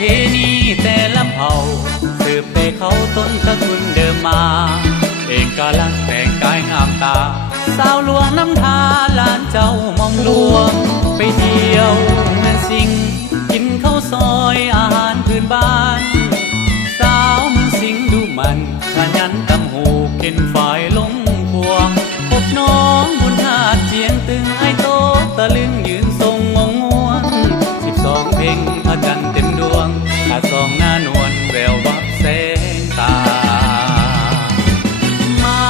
เพณีแต่ละเผ่าสืบแต่เขาต้นตระกูลเดิมมาเอกลักษณ์แต่งกายงามตาสาวหลวงน้ำทาลานเจ้ามองหลวงไปเที่ยวเมืองสิงห์กินข้าวซอยอาหารพื้นบ้านสาวเมืองสิงห์ดูมันขยันตำหูเข็นฝ่ายลงพวงพบน้องบุญนาถเจียงตึงไอโตตะลึงยืนทรงงงง่วง12 เพ็งพระจันทร์เต็มดวงตาสองหน้านวลแวววับแสงตามา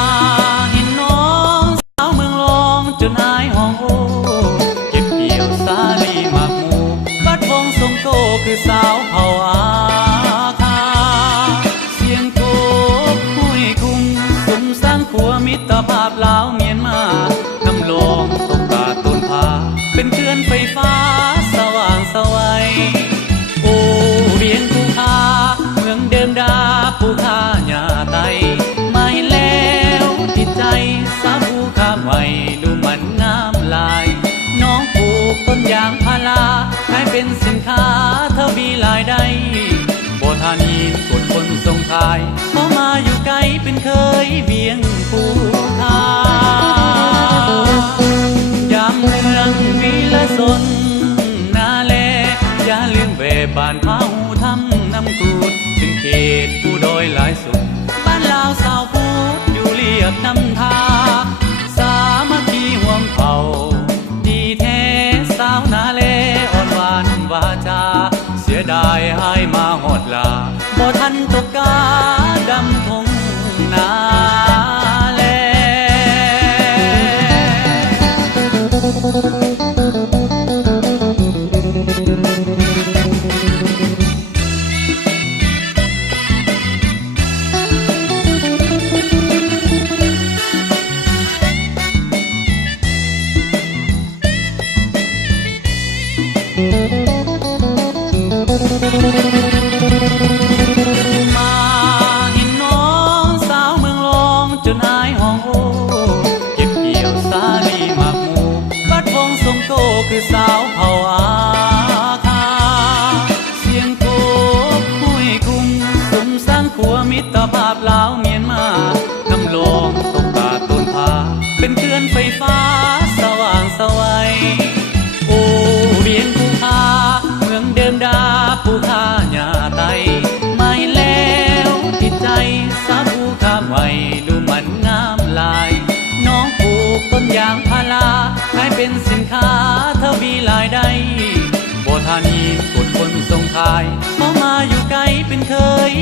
เห็นน้องสาวเมืองรองจนอายห้องโอเก็บเกี่ยวสาลีหมากหมู่บัดวงทรงโตคือสาวเผ่าอาคาเสียงโกบห้วยคุ้มสุมสร้างขัวมิตรภาพลาวเมียนมาน้ำลองตกตาต้นพาเป็นเกลือนไฟฟ้าสว่างสวัยโอ้เวียงภูคาเมืองเดิมดาภูคาหญ้าไตไม่แล้วติดใจสาวภูคาใหม่ดูมันงามลายน้องปลูกต้นยางพาราขายเป็นสินค้าทวีรายได้โบธานีกดคนส่งขายพอมาอยู่ไกลเป็นเคยเวียงภูคายามเมืองวิลสนนาแลอย่าลืมแวะบ้านเผาทำน้ำกรูดถึงเขตผู้ดอยหลายสุดบ้านลาวสาวพูดอยู่เรียบน้ำทาสามัคคีห่วมเผ่าดีแท้สาวนาแลอ่อนหวานวาจาเสียดายให้มาหอดลาบ่ทันตกกาดำทงนาแลมาเห็นน้องสาวเมืองรองจนอายห้องโอเก็บเกี่ยวสาลีหมากหมู่บัดวงทรงโตคือสาวเผ่าอาคาเสียงโกบห้วยคุ้มสุมสร้างขัวมิตรภาพลาวเมียนมาน้ำลองตกตาต้นพาเป็นเกลือนไฟฟ้าสว่างสวัยโอ้เวียงภูคาเมืองเดิมดาภูคาหญ้าไตไม่แล้วติดใจสาวภูคาใหม่ดูมันงามลายน้องปลูกต้นยางพาราขายเป็นสินค้าทวีรายได้โบธานีกดคนส่งขายพอมาอยู่ไกลเป็นเคย